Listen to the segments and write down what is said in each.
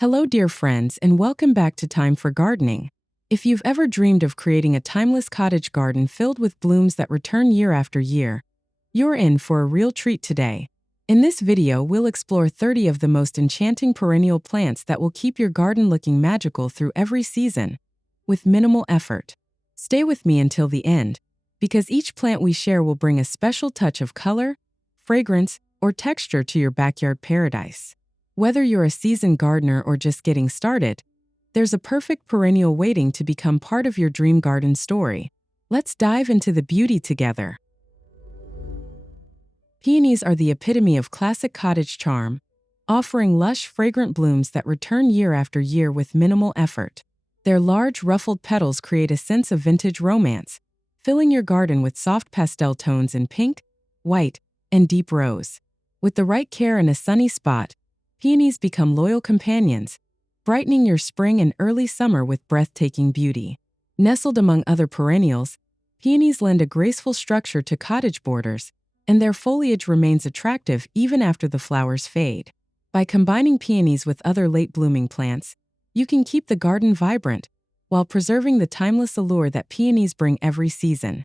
Hello, dear friends, and welcome back to Time for Gardening. If you've ever dreamed of creating a timeless cottage garden filled with blooms that return year after year, you're in for a real treat today. In this video, we'll explore 30 of the most enchanting perennial plants that will keep your garden looking magical through every season, with minimal effort. Stay with me until the end, because each plant we share will bring a special touch of color, fragrance, or texture to your backyard paradise. Whether you're a seasoned gardener or just getting started, there's a perfect perennial waiting to become part of your dream garden story. Let's dive into the beauty together. Peonies are the epitome of classic cottage charm, offering lush, fragrant blooms that return year after year with minimal effort. Their large, ruffled petals create a sense of vintage romance, filling your garden with soft pastel tones in pink, white, and deep rose. With the right care and a sunny spot, peonies become loyal companions, brightening your spring and early summer with breathtaking beauty. Nestled among other perennials, peonies lend a graceful structure to cottage borders, and their foliage remains attractive even after the flowers fade. By combining peonies with other late-blooming plants, you can keep the garden vibrant while preserving the timeless allure that peonies bring every season.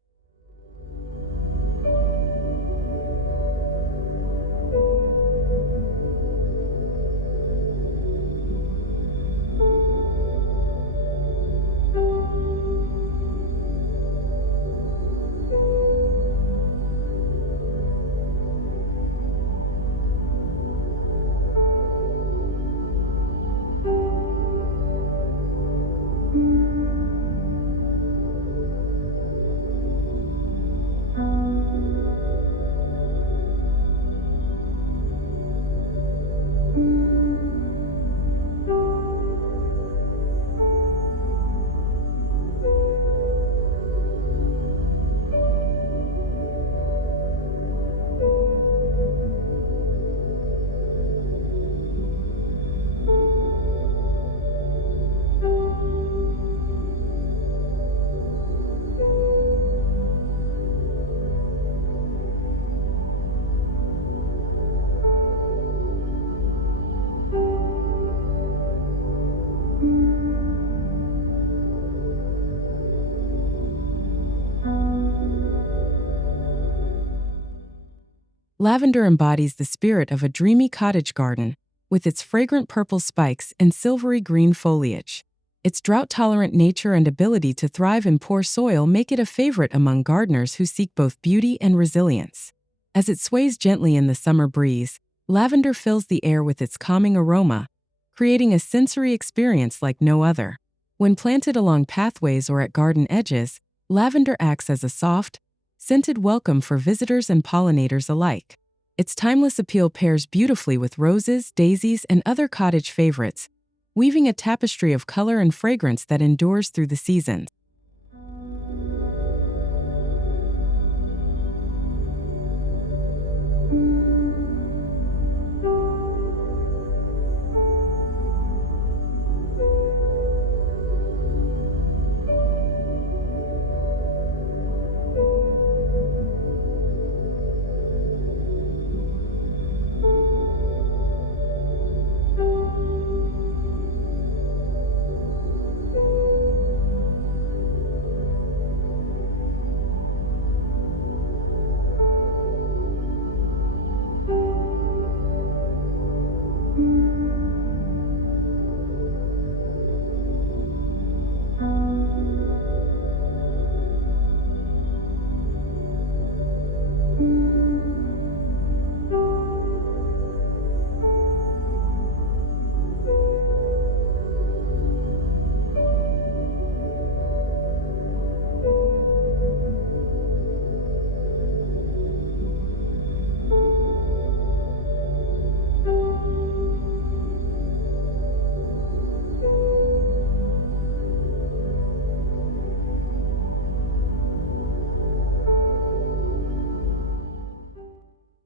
Lavender embodies the spirit of a dreamy cottage garden, with its fragrant purple spikes and silvery green foliage. Its drought-tolerant nature and ability to thrive in poor soil make it a favorite among gardeners who seek both beauty and resilience. As it sways gently in the summer breeze, lavender fills the air with its calming aroma, creating a sensory experience like no other. When planted along pathways or at garden edges, lavender acts as a soft, scented welcome for visitors and pollinators alike. Its timeless appeal pairs beautifully with roses, daisies, and other cottage favorites, weaving a tapestry of color and fragrance that endures through the seasons.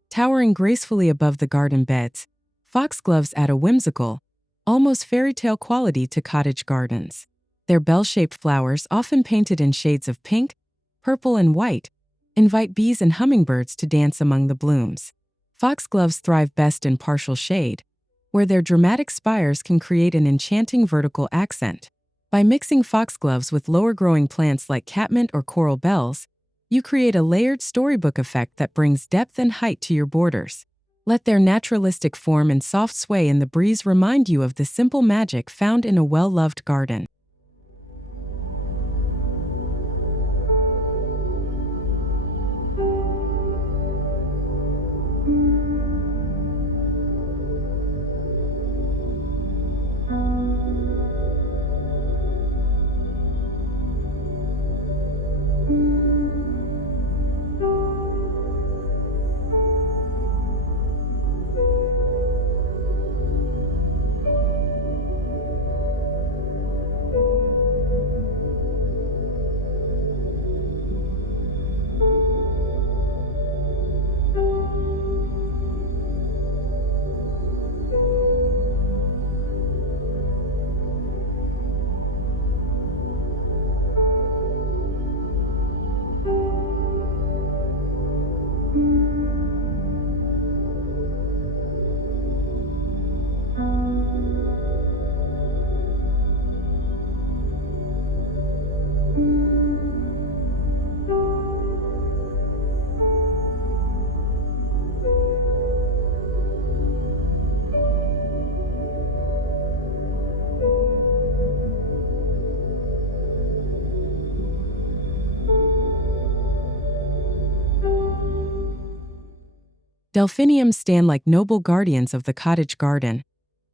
Towering gracefully above the garden beds, foxgloves add a whimsical, almost fairy tale quality to cottage gardens. Their bell-shaped flowers, often painted in shades of pink, purple, and white, invite bees and hummingbirds to dance among the blooms. Foxgloves thrive best in partial shade, where their dramatic spires can create an enchanting vertical accent. By mixing foxgloves with lower-growing plants like catmint or coral bells, you create a layered storybook effect that brings depth and height to your borders. Let their naturalistic form and soft sway in the breeze remind you of the simple magic found in a well-loved garden. Delphiniums stand like noble guardians of the cottage garden,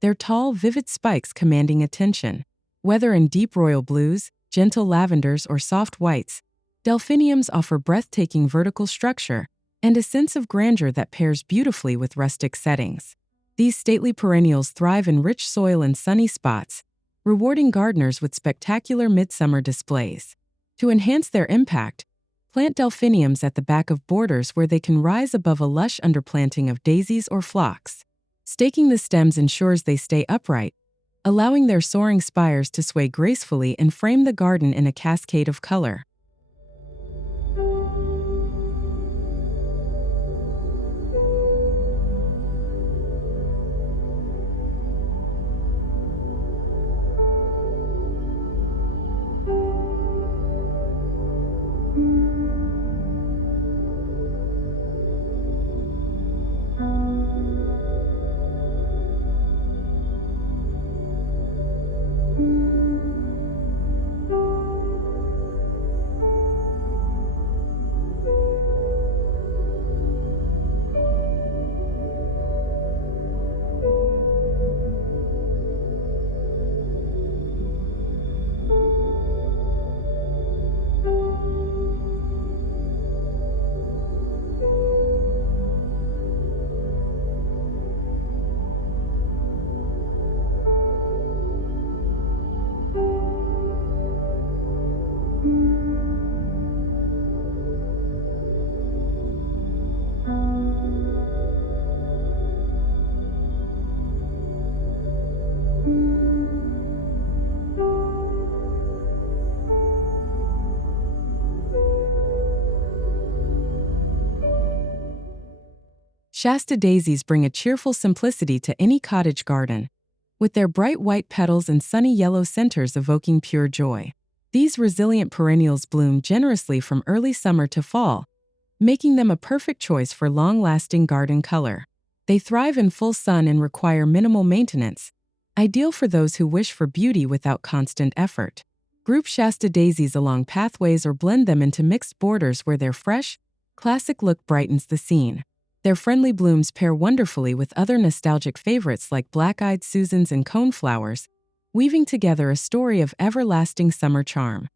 their tall, vivid spikes commanding attention. Whether in deep royal blues, gentle lavenders, or soft whites, delphiniums offer breathtaking vertical structure and a sense of grandeur that pairs beautifully with rustic settings. These stately perennials thrive in rich soil and sunny spots, rewarding gardeners with spectacular midsummer displays. To enhance their impact, plant delphiniums at the back of borders where they can rise above a lush underplanting of daisies or phlox. Staking the stems ensures they stay upright, allowing their soaring spires to sway gracefully and frame the garden in a cascade of color. Shasta Daisies bring a cheerful simplicity to any cottage garden, with their bright white petals and sunny yellow centers evoking pure joy. These resilient perennials bloom generously from early summer to fall, making them a perfect choice for long-lasting garden color. They thrive in full sun and require minimal maintenance, ideal for those who wish for beauty without constant effort. Group Shasta Daisies along pathways or blend them into mixed borders where their fresh, classic look brightens the scene. Their friendly blooms pair wonderfully with other nostalgic favorites like black-eyed Susans and Coneflowers, weaving together a story of everlasting summer charm.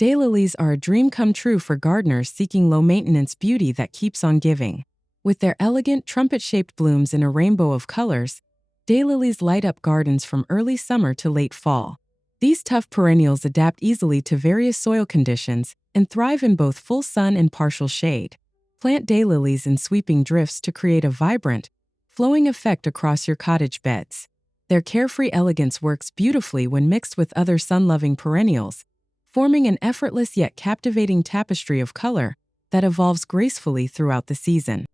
Daylilies are a dream come true for gardeners seeking low-maintenance beauty that keeps on giving. With their elegant, trumpet-shaped blooms in a rainbow of colors, daylilies light up gardens from early summer to late fall. These tough perennials adapt easily to various soil conditions and thrive in both full sun and partial shade. Plant daylilies in sweeping drifts to create a vibrant, flowing effect across your cottage beds. Their carefree elegance works beautifully when mixed with other sun-loving perennials, forming an effortless yet captivating tapestry of color that evolves gracefully throughout the season.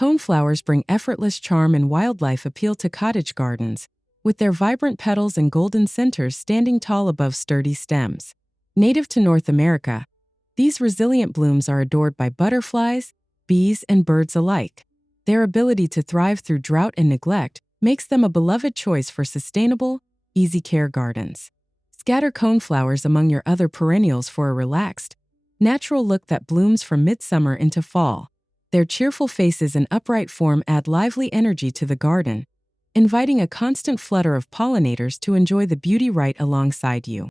Coneflowers bring effortless charm and wildlife appeal to cottage gardens, with their vibrant petals and golden centers standing tall above sturdy stems. Native to North America, these resilient blooms are adored by butterflies, bees, and birds alike. Their ability to thrive through drought and neglect makes them a beloved choice for sustainable, easy-care gardens. Scatter coneflowers among your other perennials for a relaxed, natural look that blooms from midsummer into fall. Their cheerful faces and upright form add lively energy to the garden, inviting a constant flutter of pollinators to enjoy the beauty right alongside you.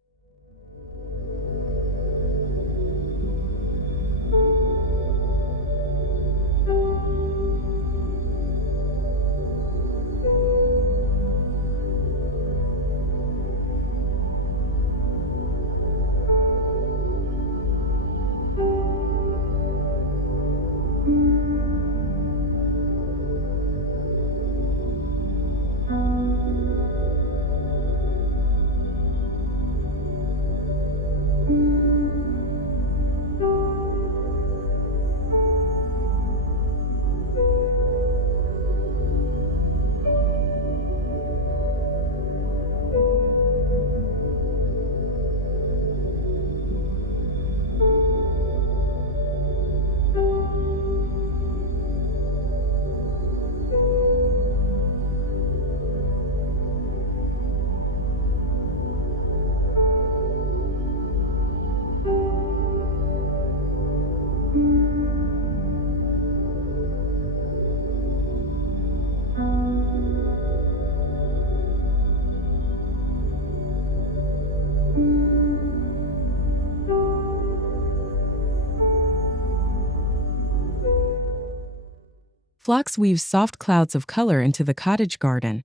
Phlox weaves soft clouds of color into the cottage garden,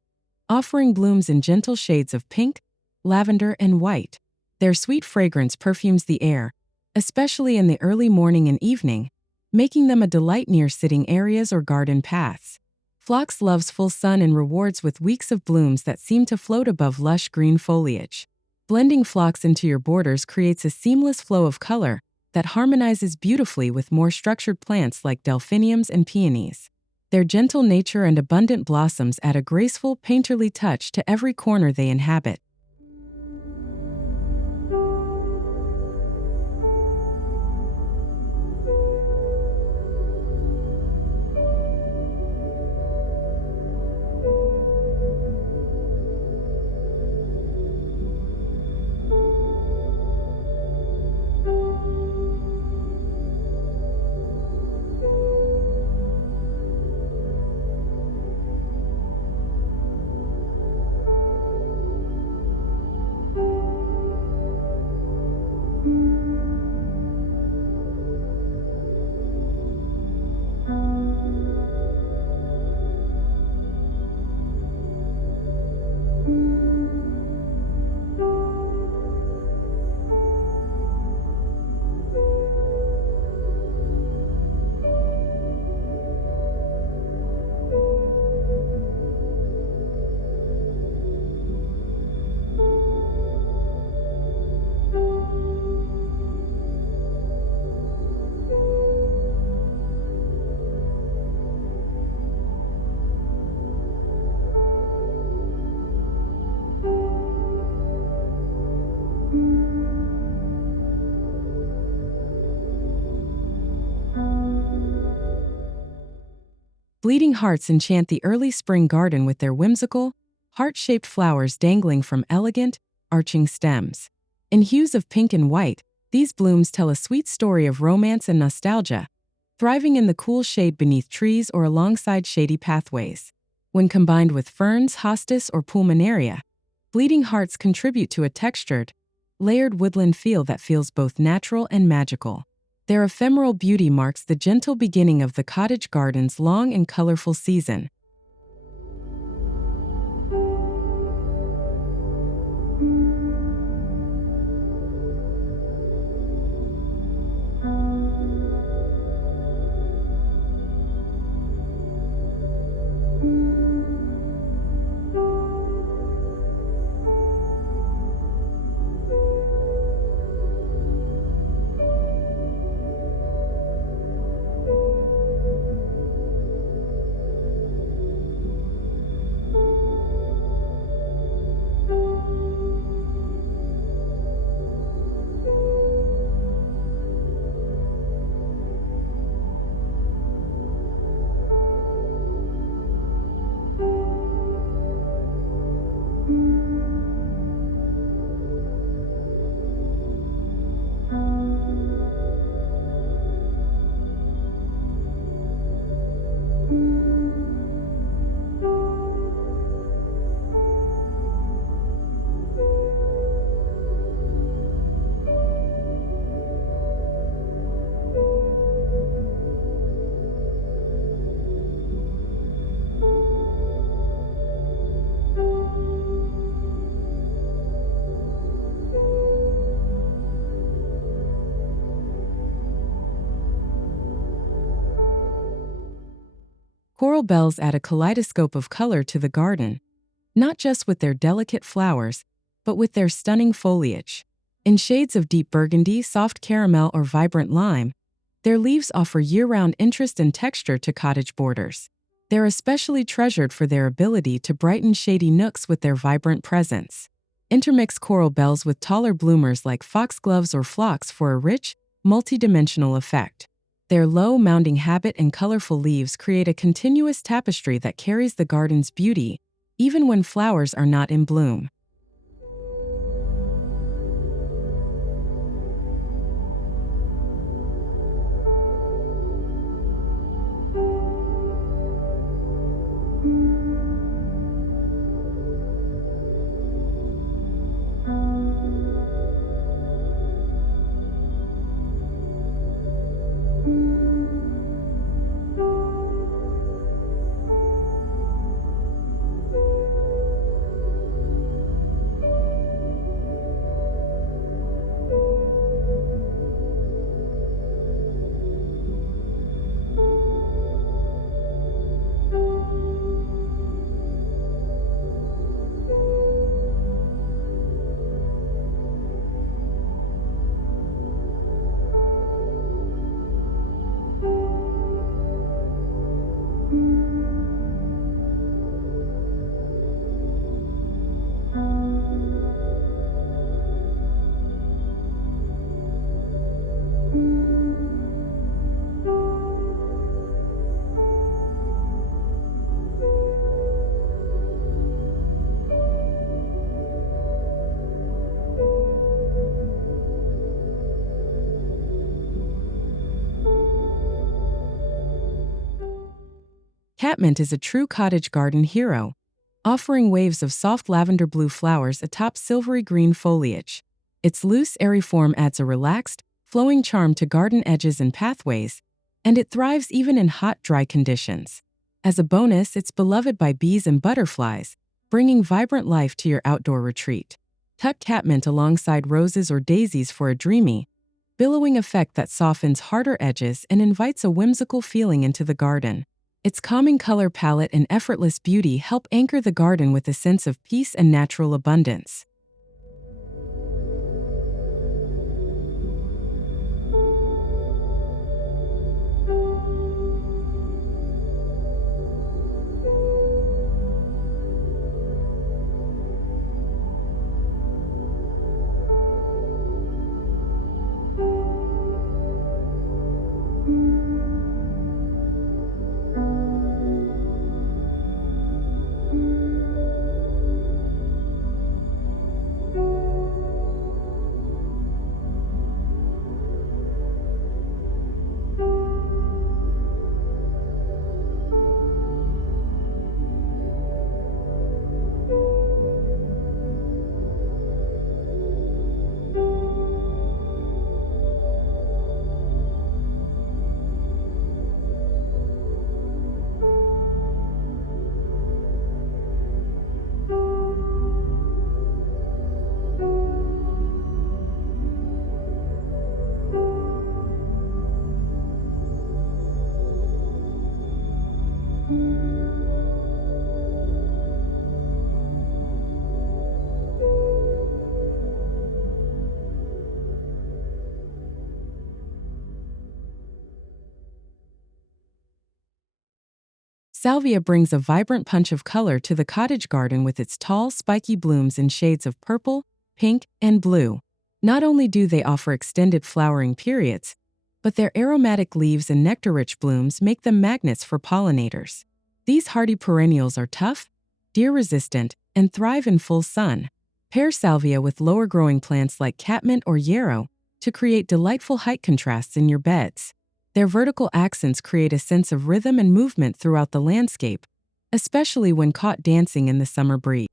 offering blooms in gentle shades of pink, lavender, and white. Their sweet fragrance perfumes the air, especially in the early morning and evening, making them a delight near sitting areas or garden paths. Phlox loves full sun and rewards with weeks of blooms that seem to float above lush green foliage. Blending phlox into your borders creates a seamless flow of color that harmonizes beautifully with more structured plants like Delphiniums and Peonies. Their gentle nature and abundant blossoms add a graceful, painterly touch to every corner they inhabit. Bleeding hearts enchant the early spring garden with their whimsical, heart-shaped flowers dangling from elegant, arching stems. In hues of pink and white, these blooms tell a sweet story of romance and nostalgia, thriving in the cool shade beneath trees or alongside shady pathways. When combined with ferns, hostis, or pulmonaria, bleeding hearts contribute to a textured, layered woodland feel that feels both natural and magical. Their ephemeral beauty marks the gentle beginning of the cottage garden's long and colorful season. Coral bells add a kaleidoscope of color to the garden, not just with their delicate flowers, but with their stunning foliage. In shades of deep burgundy, soft caramel, or vibrant lime, their leaves offer year-round interest and texture to cottage borders. They're especially treasured for their ability to brighten shady nooks with their vibrant presence. Intermix coral bells with taller bloomers like foxgloves or phlox for a rich, multidimensional effect. Their low, mounding habit and colorful leaves create a continuous tapestry that carries the garden's beauty, even when flowers are not in bloom. Catmint is a true cottage garden hero, offering waves of soft lavender blue flowers atop silvery green foliage. Its loose, airy form adds a relaxed, flowing charm to garden edges and pathways, and it thrives even in hot, dry conditions. As a bonus, it's beloved by bees and butterflies, bringing vibrant life to your outdoor retreat. Tuck catmint alongside roses or daisies for a dreamy, billowing effect that softens harder edges and invites a whimsical feeling into the garden. Its calming color palette and effortless beauty help anchor the garden with a sense of peace and natural abundance. Salvia brings a vibrant punch of color to the cottage garden with its tall, spiky blooms in shades of purple, pink, and blue. Not only do they offer extended flowering periods, but their aromatic leaves and nectar-rich blooms make them magnets for pollinators. These hardy perennials are tough, deer-resistant, and thrive in full sun. Pair salvia with lower-growing plants like catmint or yarrow to create delightful height contrasts in your beds. Their vertical accents create a sense of rhythm and movement throughout the landscape, especially when caught dancing in the summer breeze.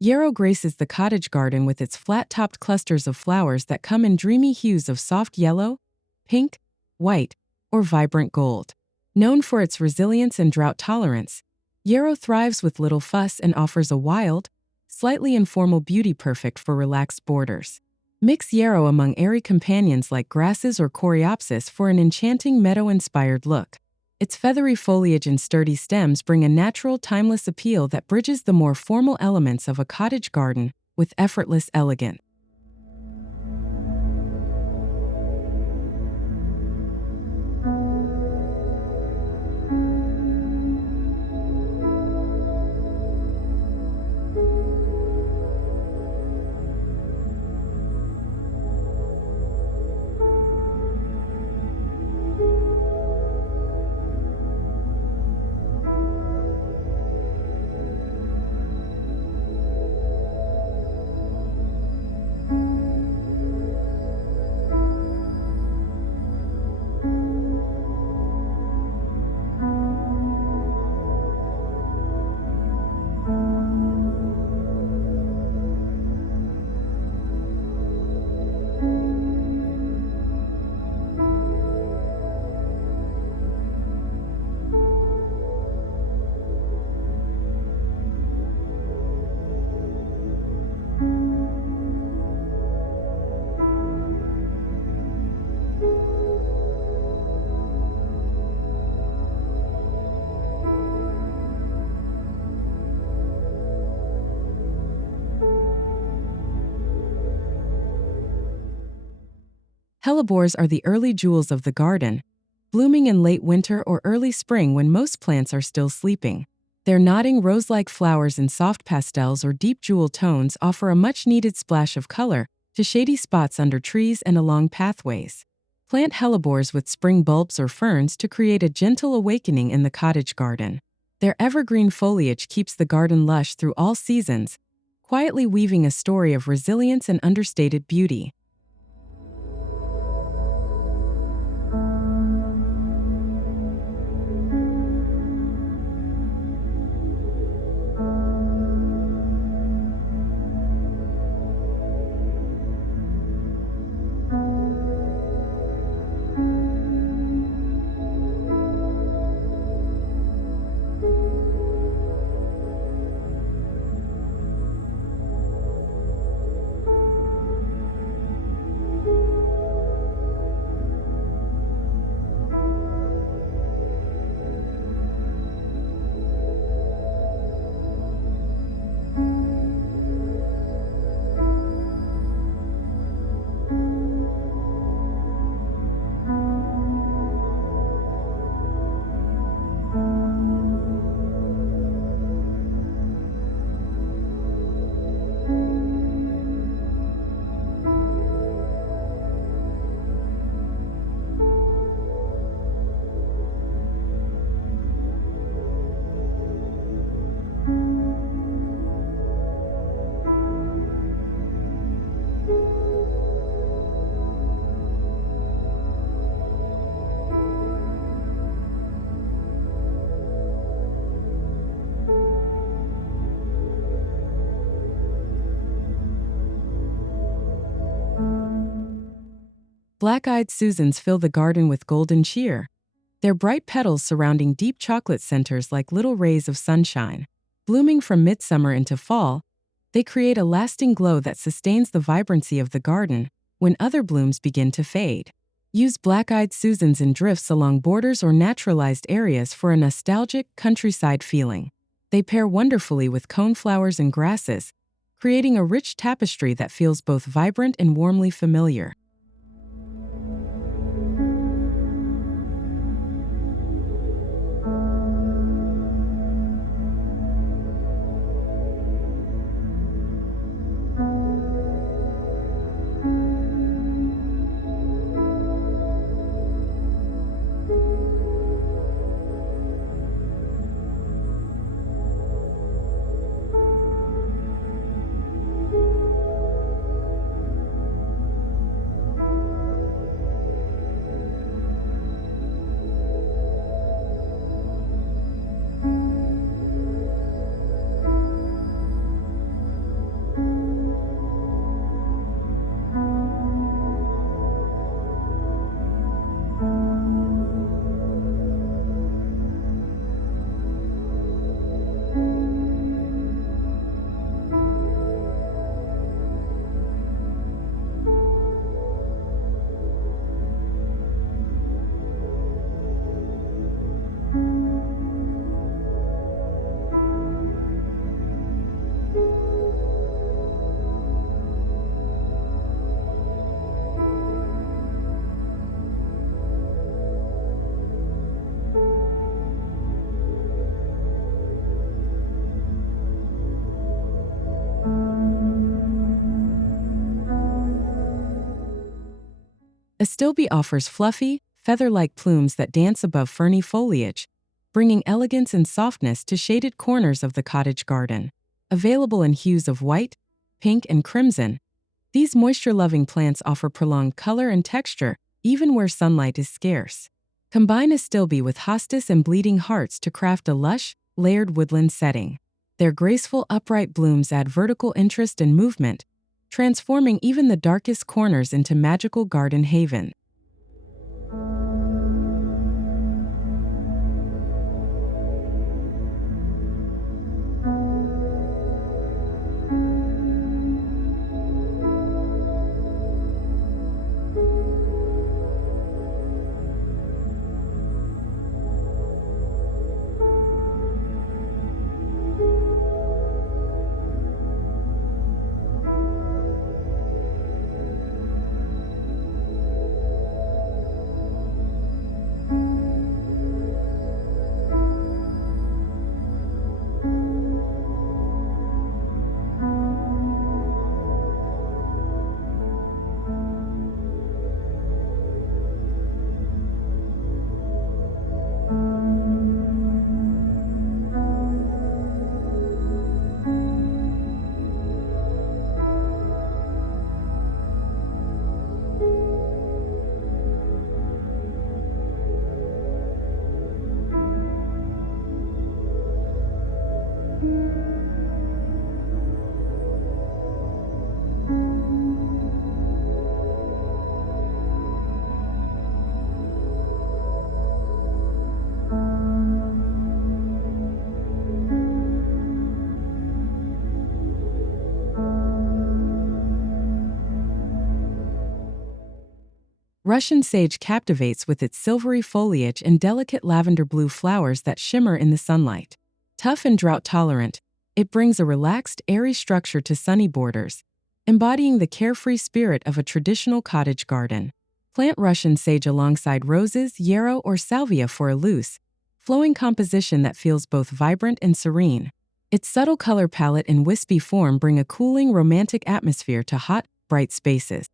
Yarrow graces the cottage garden with its flat-topped clusters of flowers that come in dreamy hues of soft yellow, pink, white, or vibrant gold. Known for its resilience and drought tolerance, Yarrow thrives with little fuss and offers a wild, slightly informal beauty perfect for relaxed borders. Mix Yarrow among airy companions like grasses or coreopsis for an enchanting meadow-inspired look. Its feathery foliage and sturdy stems bring a natural, timeless appeal that bridges the more formal elements of a cottage garden with effortless elegance. Hellebores are the early jewels of the garden, blooming in late winter or early spring when most plants are still sleeping. Their nodding rose-like flowers in soft pastels or deep jewel tones offer a much-needed splash of color to shady spots under trees and along pathways. Plant hellebores with spring bulbs or ferns to create a gentle awakening in the cottage garden. Their evergreen foliage keeps the garden lush through all seasons, quietly weaving a story of resilience and understated beauty. Black-eyed Susans fill the garden with golden cheer, their bright petals surrounding deep chocolate centers like little rays of sunshine. Blooming from midsummer into fall, they create a lasting glow that sustains the vibrancy of the garden when other blooms begin to fade. Use black-eyed Susans in drifts along borders or naturalized areas for a nostalgic countryside feeling. They pair wonderfully with coneflowers and grasses, creating a rich tapestry that feels both vibrant and warmly familiar. Astilbe offers fluffy, feather-like plumes that dance above ferny foliage, bringing elegance and softness to shaded corners of the cottage garden. Available in hues of white, pink, and crimson, these moisture-loving plants offer prolonged color and texture even where sunlight is scarce. Combine Astilbe with hostis and bleeding hearts to craft a lush, layered woodland setting. Their graceful, upright blooms add vertical interest and movement, transforming even the darkest corners into magical garden haven. Russian sage captivates with its silvery foliage and delicate lavender blue flowers that shimmer in the sunlight. Tough and drought-tolerant, it brings a relaxed, airy structure to sunny borders, embodying the carefree spirit of a traditional cottage garden. Plant Russian sage alongside roses, yarrow, or salvia for a loose, flowing composition that feels both vibrant and serene. Its subtle color palette and wispy form bring a cooling, romantic atmosphere to hot, bright spaces.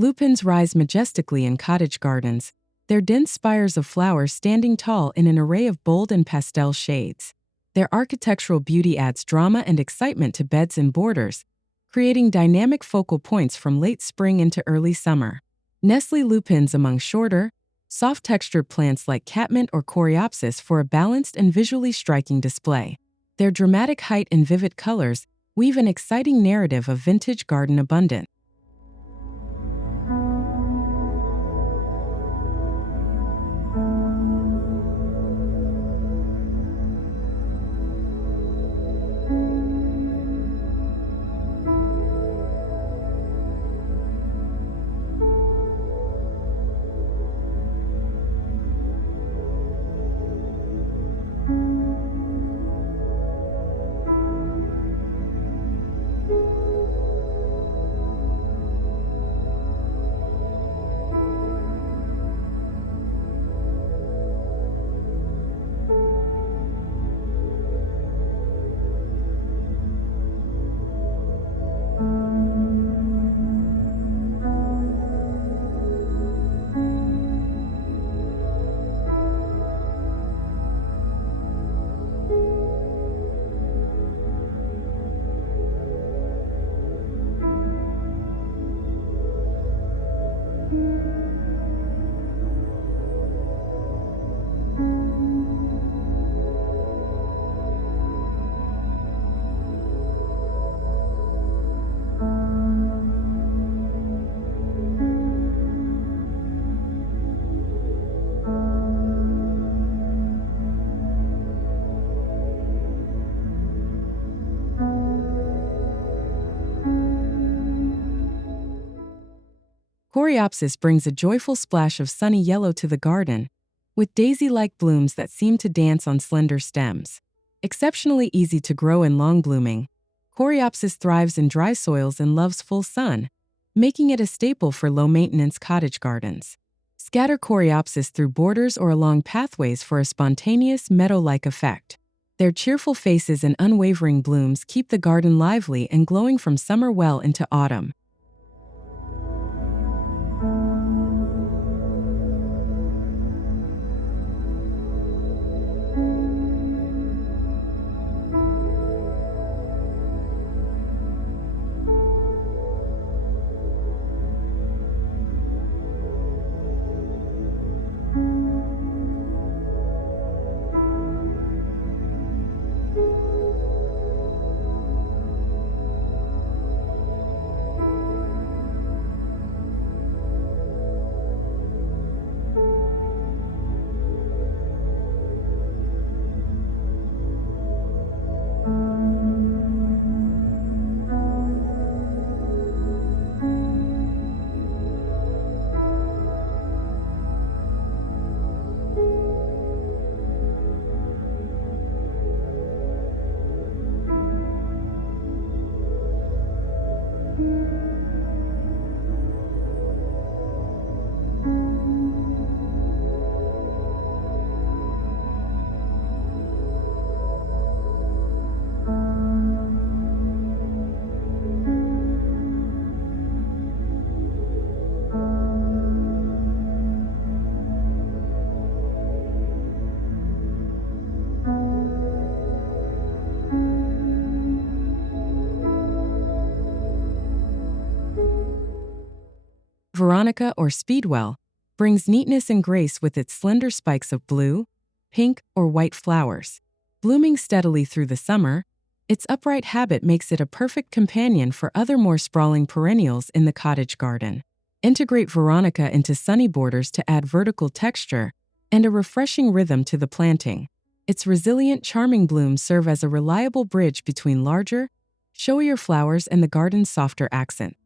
Lupins rise majestically in cottage gardens, their dense spires of flowers standing tall in an array of bold and pastel shades. Their architectural beauty adds drama and excitement to beds and borders, creating dynamic focal points from late spring into early summer. Nestle lupins among shorter, soft-textured plants like Catmint or Coreopsis for a balanced and visually striking display. Their dramatic height and vivid colors weave an exciting narrative of vintage garden abundance. Coreopsis brings a joyful splash of sunny yellow to the garden, with daisy-like blooms that seem to dance on slender stems. Exceptionally easy to grow and long-blooming, Coreopsis thrives in dry soils and loves full sun, making it a staple for low-maintenance cottage gardens. Scatter Coreopsis through borders or along pathways for a spontaneous, meadow-like effect. Their cheerful faces and unwavering blooms keep the garden lively and glowing from summer well into autumn. Veronica or Speedwell brings neatness and grace with its slender spikes of blue, pink, or white flowers. Blooming steadily through the summer, its upright habit makes it a perfect companion for other more sprawling perennials in the cottage garden. Integrate Veronica into sunny borders to add vertical texture and a refreshing rhythm to the planting. Its resilient, charming blooms serve as a reliable bridge between larger, showier flowers and the garden's softer accent.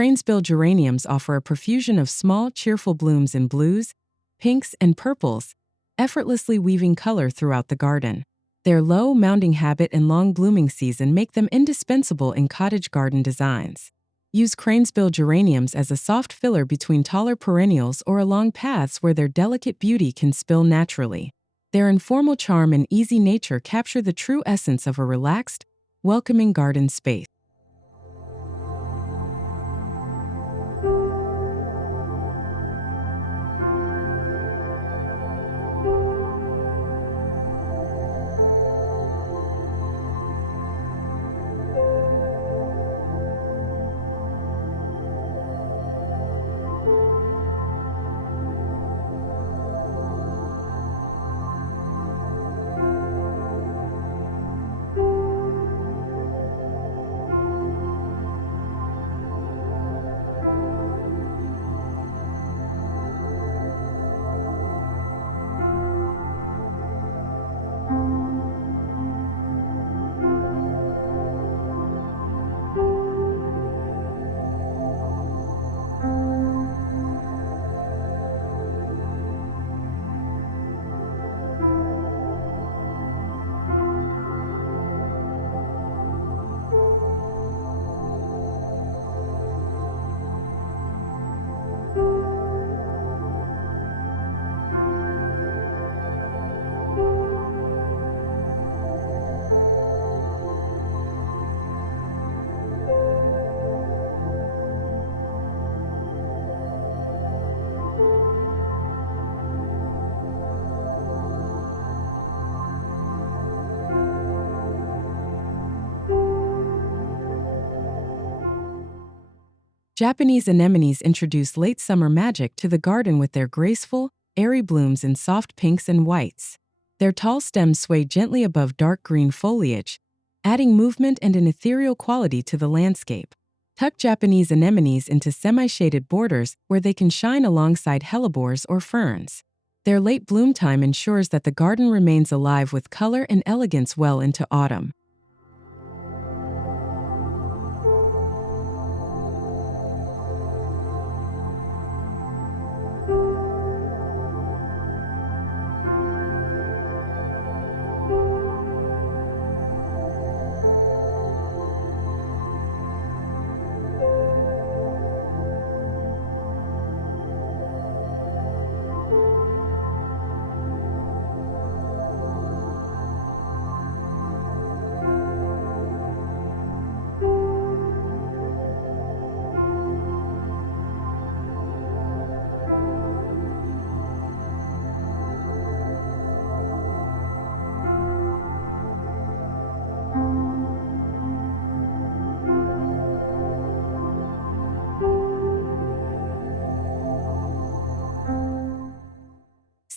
Cranesbill Geraniums offer a profusion of small, cheerful blooms in blues, pinks, and purples, effortlessly weaving color throughout the garden. Their low, mounding habit and long blooming season make them indispensable in cottage garden designs. Use Cranesbill Geraniums as a soft filler between taller perennials or along paths where their delicate beauty can spill naturally. Their informal charm and easy nature capture the true essence of a relaxed, welcoming garden space. Japanese anemones introduce late summer magic to the garden with their graceful, airy blooms in soft pinks and whites. Their tall stems sway gently above dark green foliage, adding movement and an ethereal quality to the landscape. Tuck Japanese anemones into semi-shaded borders where they can shine alongside hellebores or ferns. Their late bloom time ensures that the garden remains alive with color and elegance well into autumn.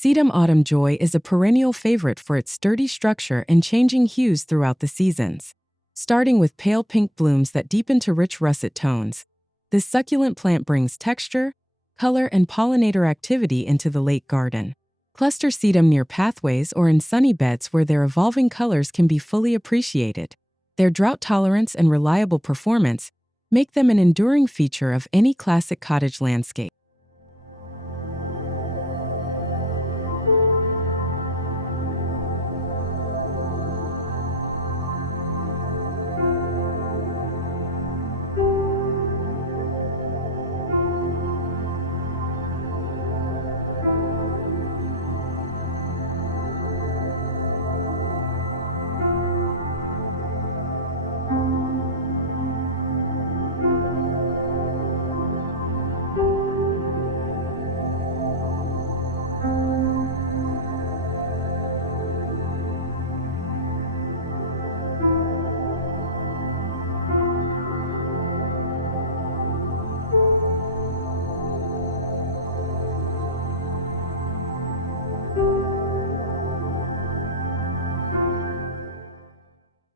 Sedum Autumn Joy is a perennial favorite for its sturdy structure and changing hues throughout the seasons. Starting with pale pink blooms that deepen to rich russet tones, this succulent plant brings texture, color, and pollinator activity into the late garden. Cluster sedum near pathways or in sunny beds where their evolving colors can be fully appreciated. Their drought tolerance and reliable performance make them an enduring feature of any classic cottage landscape.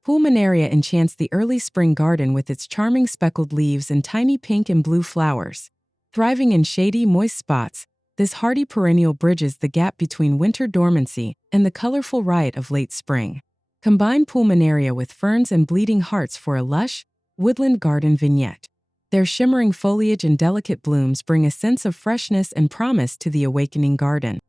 Pulmonaria enchants the early spring garden with its charming speckled leaves and tiny pink and blue flowers. Thriving in shady, moist spots, this hardy perennial bridges the gap between winter dormancy and the colorful riot of late spring. Combine Pulmonaria with ferns and bleeding hearts for a lush, woodland garden vignette. Their shimmering foliage and delicate blooms bring a sense of freshness and promise to the awakening garden.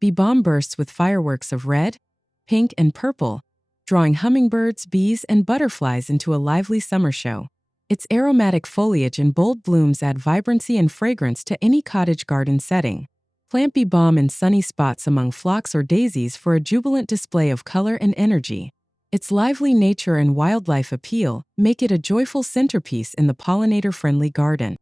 Bee balm bursts with fireworks of red, pink, and purple, drawing hummingbirds, bees, and butterflies into a lively summer show. Its aromatic foliage and bold blooms add vibrancy and fragrance to any cottage garden setting. Plant bee balm in sunny spots among phlox or daisies for a jubilant display of color and energy. Its lively nature and wildlife appeal make it a joyful centerpiece in the pollinator-friendly garden.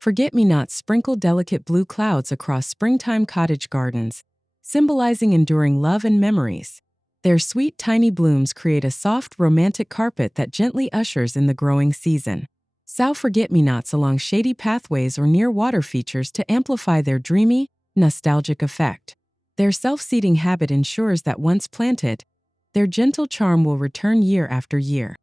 Forget-me-nots sprinkle delicate blue clouds across springtime cottage gardens, symbolizing enduring love and memories. Their sweet, tiny blooms create a soft, romantic carpet that gently ushers in the growing season. Sow forget-me-nots along shady pathways or near water features to amplify their dreamy, nostalgic effect. Their self-seeding habit ensures that once planted, their gentle charm will return year after year.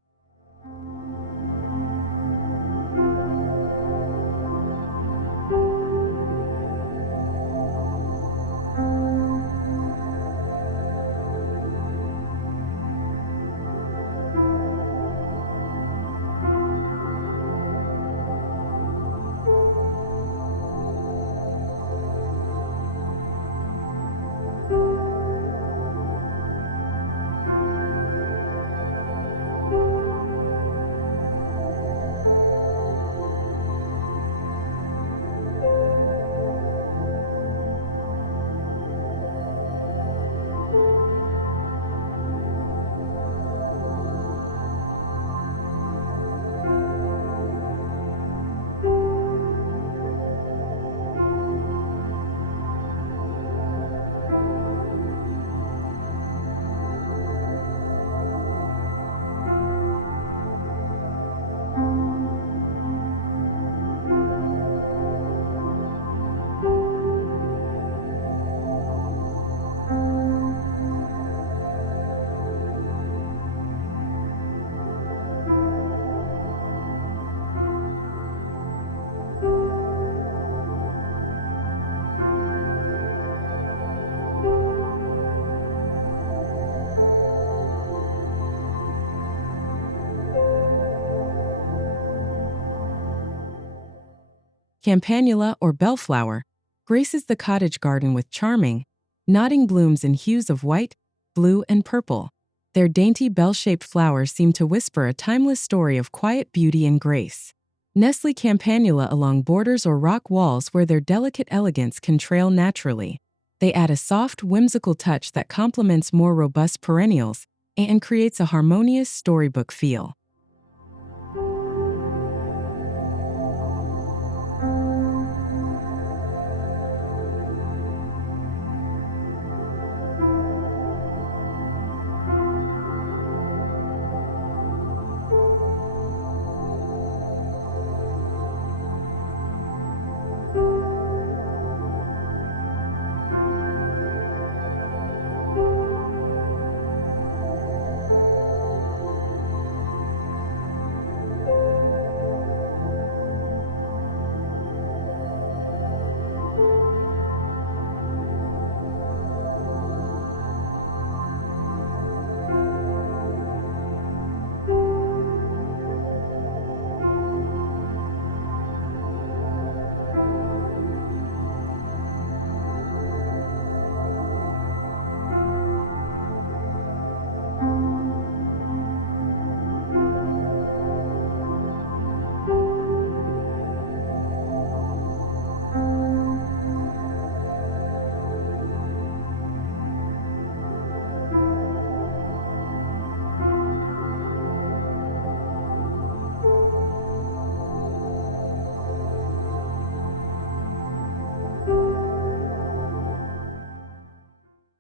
Campanula or bellflower graces the cottage garden with charming, nodding blooms in hues of white, blue, and purple. Their dainty bell-shaped flowers seem to whisper a timeless story of quiet beauty and grace. Nestle campanula along borders or rock walls where their delicate elegance can trail naturally. They add a soft, whimsical touch that complements more robust perennials and creates a harmonious storybook feel.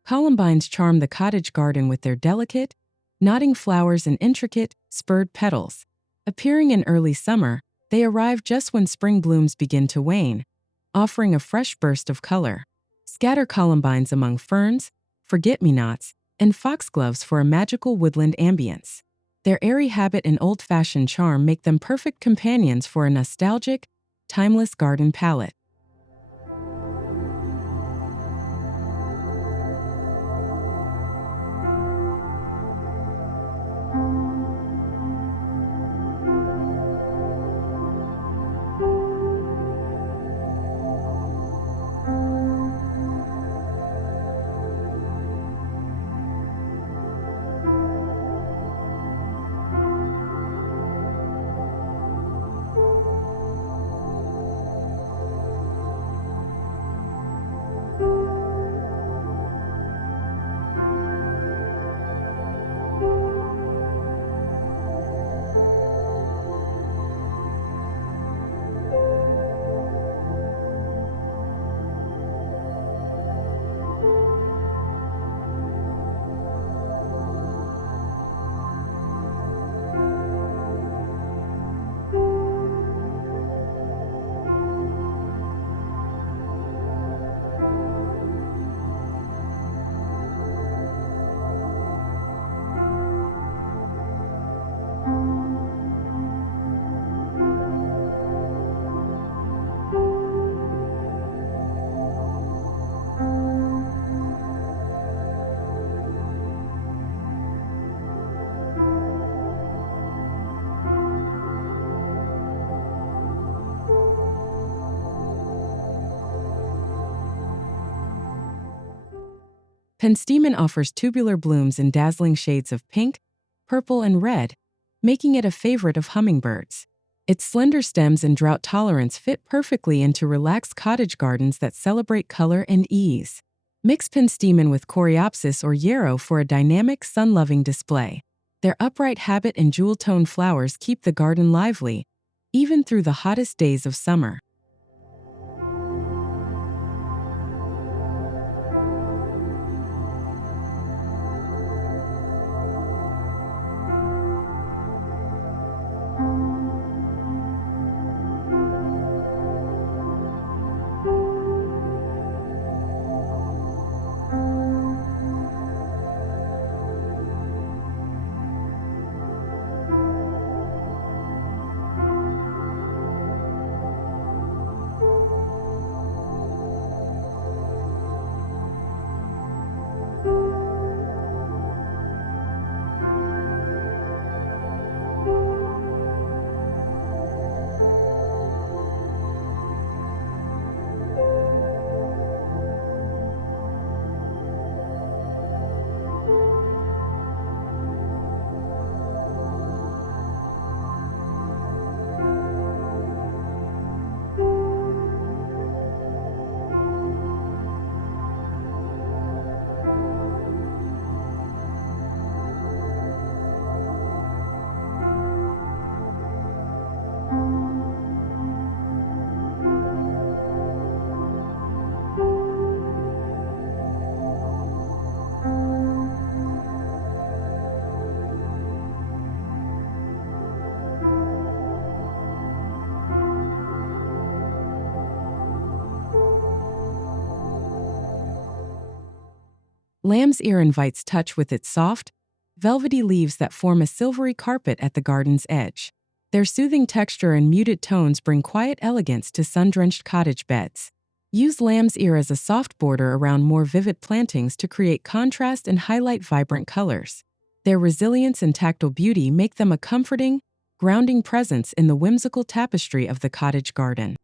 Columbines charm the cottage garden with their delicate, nodding flowers and intricate, spurred petals. Appearing in early summer, they arrive just when spring blooms begin to wane, offering a fresh burst of color. Scatter columbines among ferns, forget-me-nots, and foxgloves for a magical woodland ambience. Their airy habit and old-fashioned charm make them perfect companions for a nostalgic, timeless garden palette. Penstemon offers tubular blooms in dazzling shades of pink, purple, and red, making it a favorite of hummingbirds. Its slender stems and drought tolerance fit perfectly into relaxed cottage gardens that celebrate color and ease. Mix Penstemon with Coreopsis or Yarrow for a dynamic, sun-loving display. Their upright habit and jewel-tone flowers keep the garden lively, even through the hottest days of summer. Lamb's ear invites touch with its soft, velvety leaves that form a silvery carpet at the garden's edge. Their soothing texture and muted tones bring quiet elegance to sun-drenched cottage beds. Use lamb's ear as a soft border around more vivid plantings to create contrast and highlight vibrant colors. Their resilience and tactile beauty make them a comforting, grounding presence in the whimsical tapestry of the cottage garden.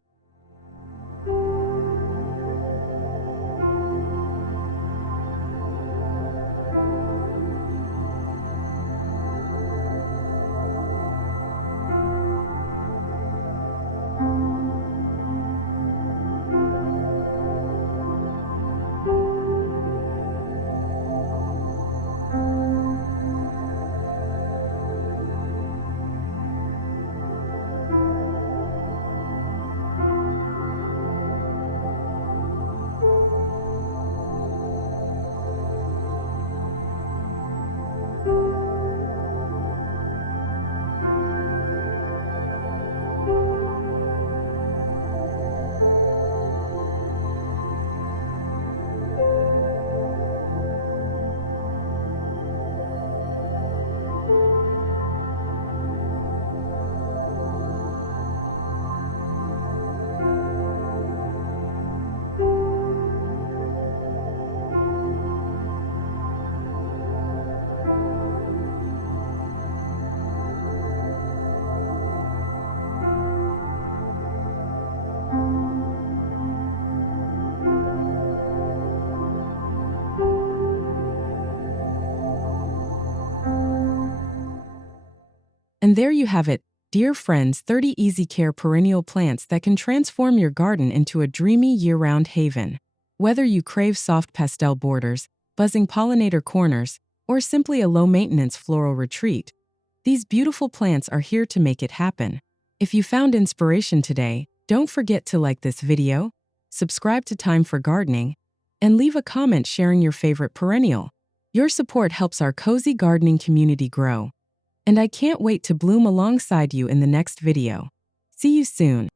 And there you have it, dear friends, 30 easy care perennial plants that can transform your garden into a dreamy year-round haven. Whether you crave soft pastel borders, buzzing pollinator corners, or simply a low-maintenance floral retreat, these beautiful plants are here to make it happen. If you found inspiration today, don't forget to like this video, subscribe to Thyme for Gardening, and leave a comment sharing your favorite perennial. Your support helps our cozy gardening community grow. And I can't wait to bloom alongside you in the next video. See you soon.